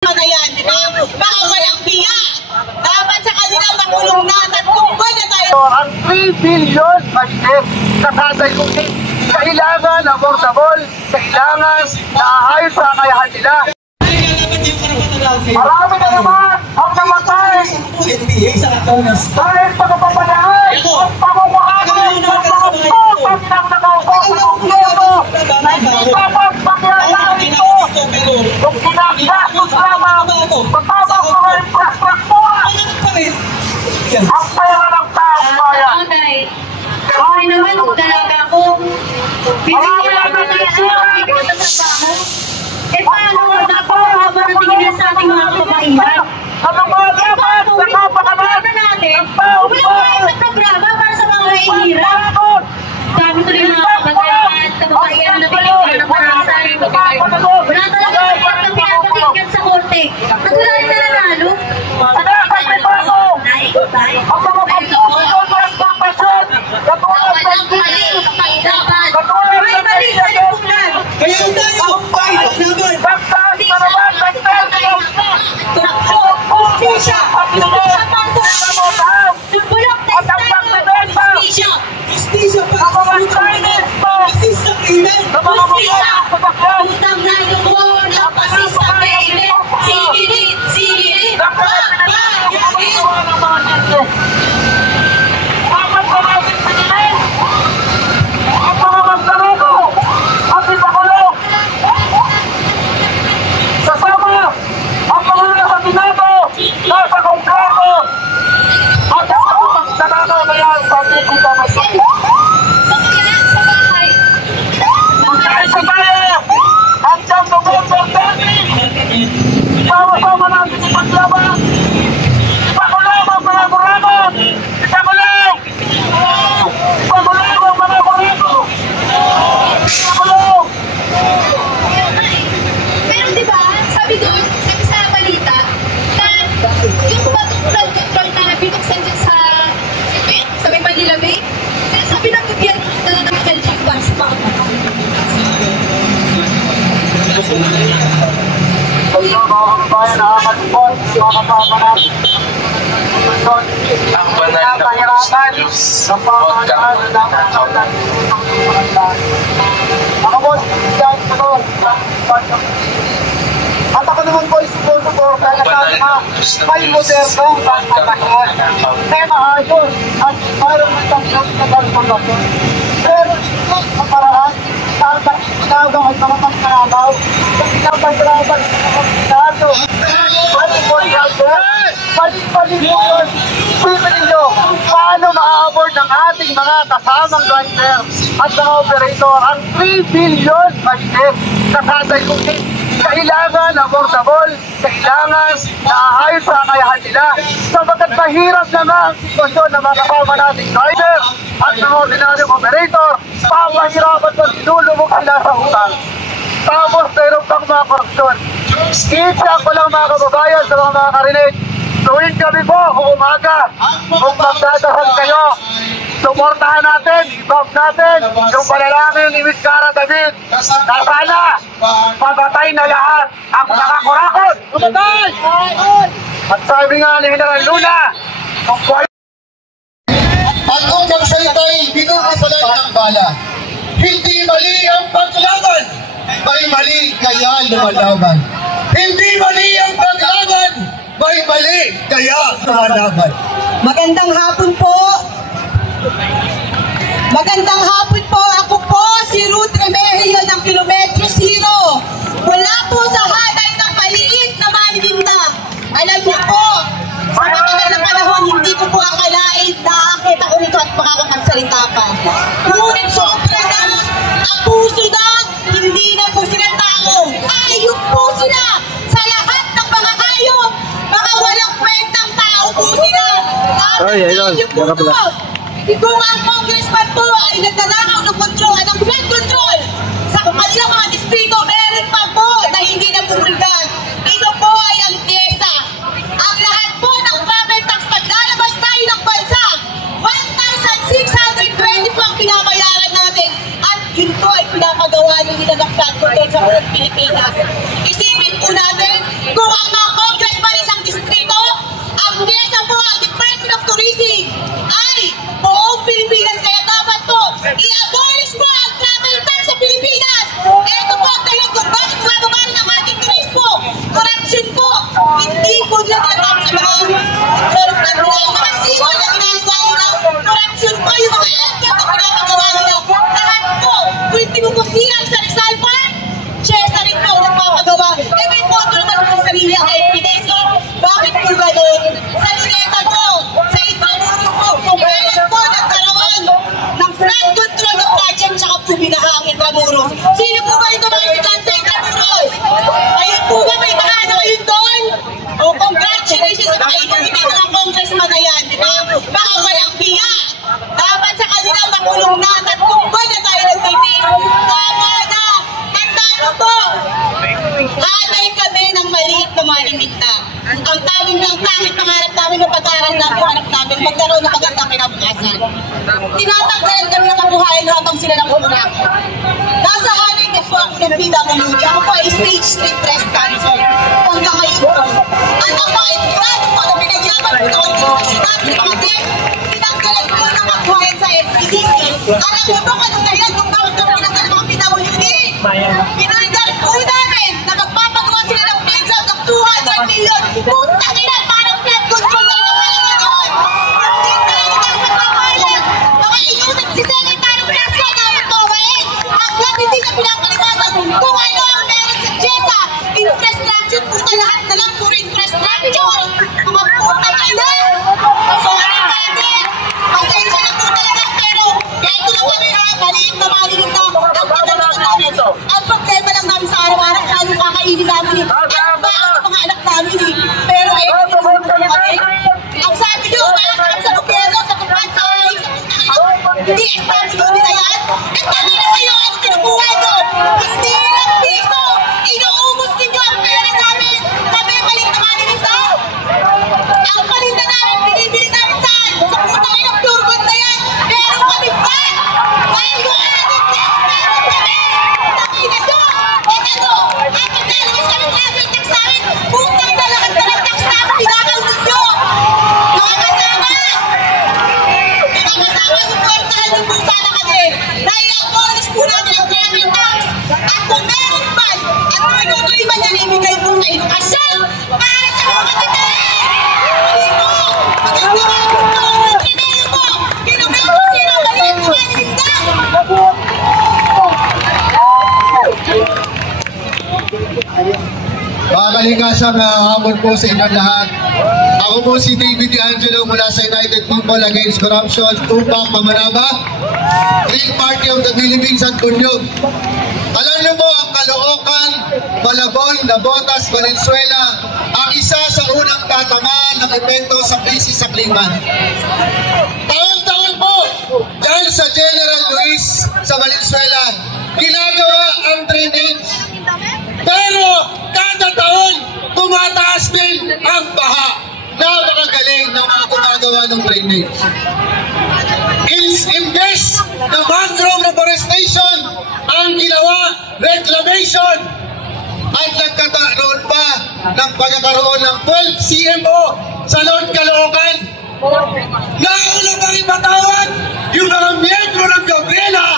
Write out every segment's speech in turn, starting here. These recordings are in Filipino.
na yan, di ba? Baka walang biya. Dapat sa kanila makulong na at tumbal na tayo. Ang 3 billion budget kasasay kong kailangan affordable, kailangan naayos sa kakayahan nila. Marami na naman ang namatay dahil pagpapalaan at pamamahagi ng mga pagpapag ng nakaupo sa gobyerno na hindi dapat pagkakalaan ito kung ginagastos lamang matapang mga infrastruktura ang pera ng taong bayan. Okay naman kung talaga ako bibigyan ako ng trabaho. Eh paano nakapaparating na sa ating mga kabaihan? Ano ba dapat sa kapakanan natin? Umilang sa programa para sa mga mahihirap. Sabi ko rin mga kabaihan na pinigyan ng parasan. Wala talaga dapat ng pinapakinggan sa korte. At wala rin na nanalo. ang mga pagpapasyon ng pagpapasyon katulad ng may mali sa lipunan. Kaya tayo, pagtaas na naman, Justisya! Justisya para sa bulok na Justisya! justisya para sa pasis sa krimen. Justisya! Utang na lumo ng pasis sa krimen. Sigilid! Sigilid! dapat na natin pinitin ang mga magdalito at ipakulong kasama ang mga nasa Senado, nasa Kongreso at sa mga nananaw na yan sa ating kumpamasin. Magkaisa tayo hanggang November 30. Sama-sama natin ipaglaban. Ipakulong ang mga buragon! Ipakulong! Ipakulong ang mga buragon! Ipakulong! Pero diba, sabi doon, sabi sa balita, na yung flood control na binuksan dyan sa may Manila Bay, sabi ng gobyerno na nakakal dyan ba sa mga Mga kababayan, nakakalipot, mga kababayan. Ang banal na Diyos, huwag kang magkakaw. Nakabot, dyan ito. At ako naman po isusuporta na sa may modernong pangkakahan. Kaya maayos at parang matanggang na dalpagapon. Pero ito ang paraan dapat ginagawa at mga pagkarabaw sa pinapagraban ng mga Senado. Balik-balik po yun. Isipin ninyo paano ma-afford ng ating mga kasamang driver at mga operator ang 3 billion budget kasasay kong kailangan affordable, kailangan naayos sa kakayahan nila sapagkat mahirap naman ang sitwasyon ng mga kasama nating driver at mga ordinaryong operator. Papahirapan kung sinulubog sila sa utang. Tapos meron pang mga korupsyon. Isa ko lang mga kababayan sa mga karinig. Tuwing kami po o umaga, kung magdadasal kayo, suportahan natin, ibab natin yung panalangin ni Miss Cara David na sana pabatay na lahat ang mga kurakot. Pabatay! At sabi nga ni General Luna, at kung magsalita ay binubusalan ng bala, hindi mali ang paglaban, may mali kaya lumalaban. Hindi mali ang paglaban, may mali kaya lumalaban. Magandang hapon po. Magandang hapon po. Ako po si Ruth Remigio ng Kilometro Zero. Wala po sa hanay ng maliit na manininda. Alam niyo po, sa matagal na panahon, hindi ko po akalain na akit ako nito at makakapagsalita pa. Ngunit sobra na, abuso na, hindi na po sila tao. Ayun po sila sa lahat ng mga hayop. Mga walang kwentang tao po sila. Kung ang congressman po ay nagdanakaw ng control, ng flood control sa kanilang mga distrito, meron pa po na hindi napupulgan. Ito po ay ang DESA. Ang lahat po ng travel tax paglalabas tayo ng bansa, 1,620 po ang pinabayaran natin. At yun po ay pinapagawa nila ng flood control sa buong Pilipinas. Isipin po natin kung ang maliligta. Ang tanging pangarap namin ng pag-aaral na po anak namin, magkaroon ng magandang kinabukasan. Tinatanggalan kami ng kabuhayan habang sila ng umuna. Nasa hanay na po ako ng PWD. Ako po ay stage 3 breast cancer. Hanggang ngayon po. At ang mga ignorado po na pinagyaman po doon sa sinabi ng mga team, tinanggalan po ng kabuhayan sa FPDC. Alam niyo po kung dahilan kung bakit kami tinanggalan ng mga PWD? Pinanggalan po namin na magpapagawa sila ng playground ng 200 million. Puntang ina, parang flood control na naman na doon. Hindi tayo magpapahalan. Mga inulit si Secretary Blasco na magpawain. Hanggang hindi niya pinapaliwanag kung ano ang meron sa JESA. Infrastructure po na lahat na lang puro infrastructure. Mga putang ina. So ano pwede? Pasensya na po talaga pero kahit tulong kami ha, maliit na maliit na. Ang pagdalaman namin. Ang problema lang namin sa araw-araw anong kakainin namin eh. Ano ba ang mga anak namin eh. Pero eh, ang sabi nyo, umaasakam sa gobyerno, sa kumpansa, hindi SWD na yan. Nagtali na kayo, ano kinukuha nyo? Hindi lang piso, inuubos ninyo ang pera namin. Kami maliit na maliit na. Ang palinda namin, binibili namin saan? Sa putang inang pure good na yan. Meron kami ba? Value added tax, meron kami. Takina nyo. At ano, apat na alas kami travel tax namin. Putang na lahat na lang tax namin, pinakaw ninyo. Mga kasama, supportahan nyo po sana kami. Nai-abolish po namin ang travel tax. At kung meron man, at kung inutuloy man yan, ibigay po sa edukasyon para sa mga kabataan. Hindi po, maganda ka po ito, ang krimeyo po. Kinumay po sila, maliit na maninda. Mga kalingasang hapon po sa inyong lahat. Ako po si David Angelo mula sa United People Against Corruption, Tupac, Mamanaba, Green Party of the Philippines at Bunyog. Alam niyo po ang Caloocan, Malabon, Nabotas, Valenzuela ang isa sa unang tatamaan ng epekto sa krisis sa klima. Taon-taon po, dyan sa General Luis sa Valenzuela, ginagawa ang drainage. Pero kada taon, tumataas din ang baha. Napakagaling ng mga gumagawa ng drainage. Imbes na mangrove reforestation ang ginawa, reclamation. At nagkataroon pa ng pagkakaroon ng 12 CMO sa North Caloocan. Nauna pang ibatawad yung mga miyembro ng Gabriela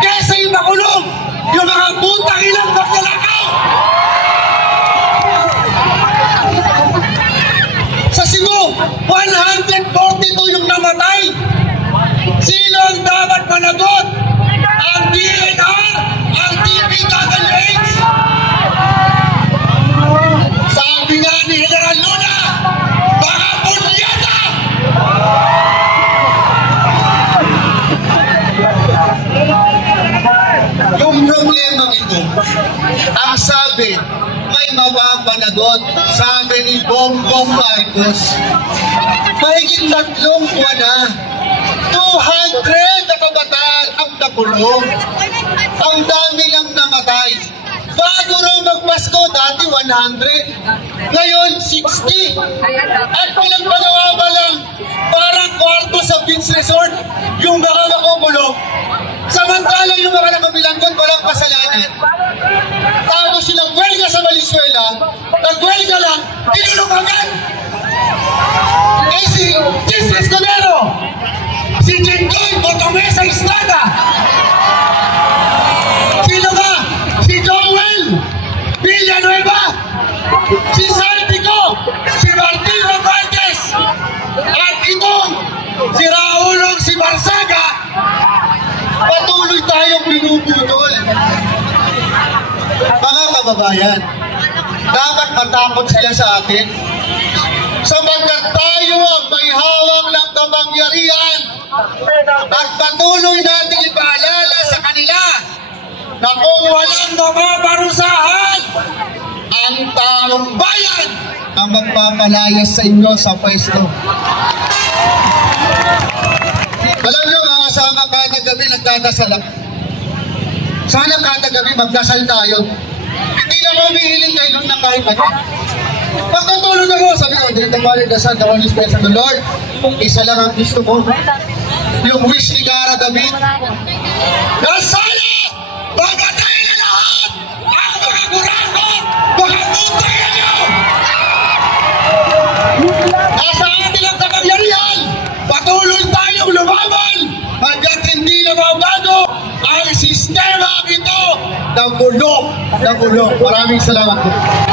kesa yung makulong yung mga putang ilang paglalakaw. Sa Cebu, 142 yung namatay. Sino ang dapat managot? Ang DNR? Ang DPWH? Sabi nga ni General Luna, baka punyata! Yung problema ito, ang sabi, may mapapanagot, sabi ni Bongbong Marcos. Mahigit 3 buwan na, 200 na kabataan ang nakulong. Ang dami lang namatay. Bago raw magpasko, dati 100. Ngayon, 60. At pinagpalawa ba lang, parang kwarto sa beach resort, yung baka makukulong. Samantala yung mga nakabilanggon, walang kasalanan. Tapos silang huelga sa Valenzuela, nag-huelga lang, tinulong agad. Eh si Chief Escudero, si Jingoy Botomesa Estrada, sino ka? Si Joel Villanueva, si Saltico, si Martin Robaldes, at itong si Raulong si Barsaga, patuloy tayong binubudol. Mga kababayan, dapat matakot sila sa atin sapagkat tayo ang may hawak ng kapangyarihan at patuloy natin ipaalala sa kanila na kung walang mapaparusahan, ang taong bayan ang magpapalayas sa inyo sa pwesto. Alam nyo mga kasama, kada gabi nagdadasal ako. Sana kada gabi magdasal tayo. Hindi na humihiling kayo ng kahit ano. Pagkatulog ako, sabi ko, dito balik na sa the Holy Spirit of the Lord. Isa lang ang gusto ko. Yung wish ni Cara David. Na sana, mamatay na lahat ang mga kurakot, mga putay niyo! Nasa atin ang kapangyarihan, patuloy tayong lumaban hanggat hindi na mabago ang sistema ito ng bulok. Maraming salamat po.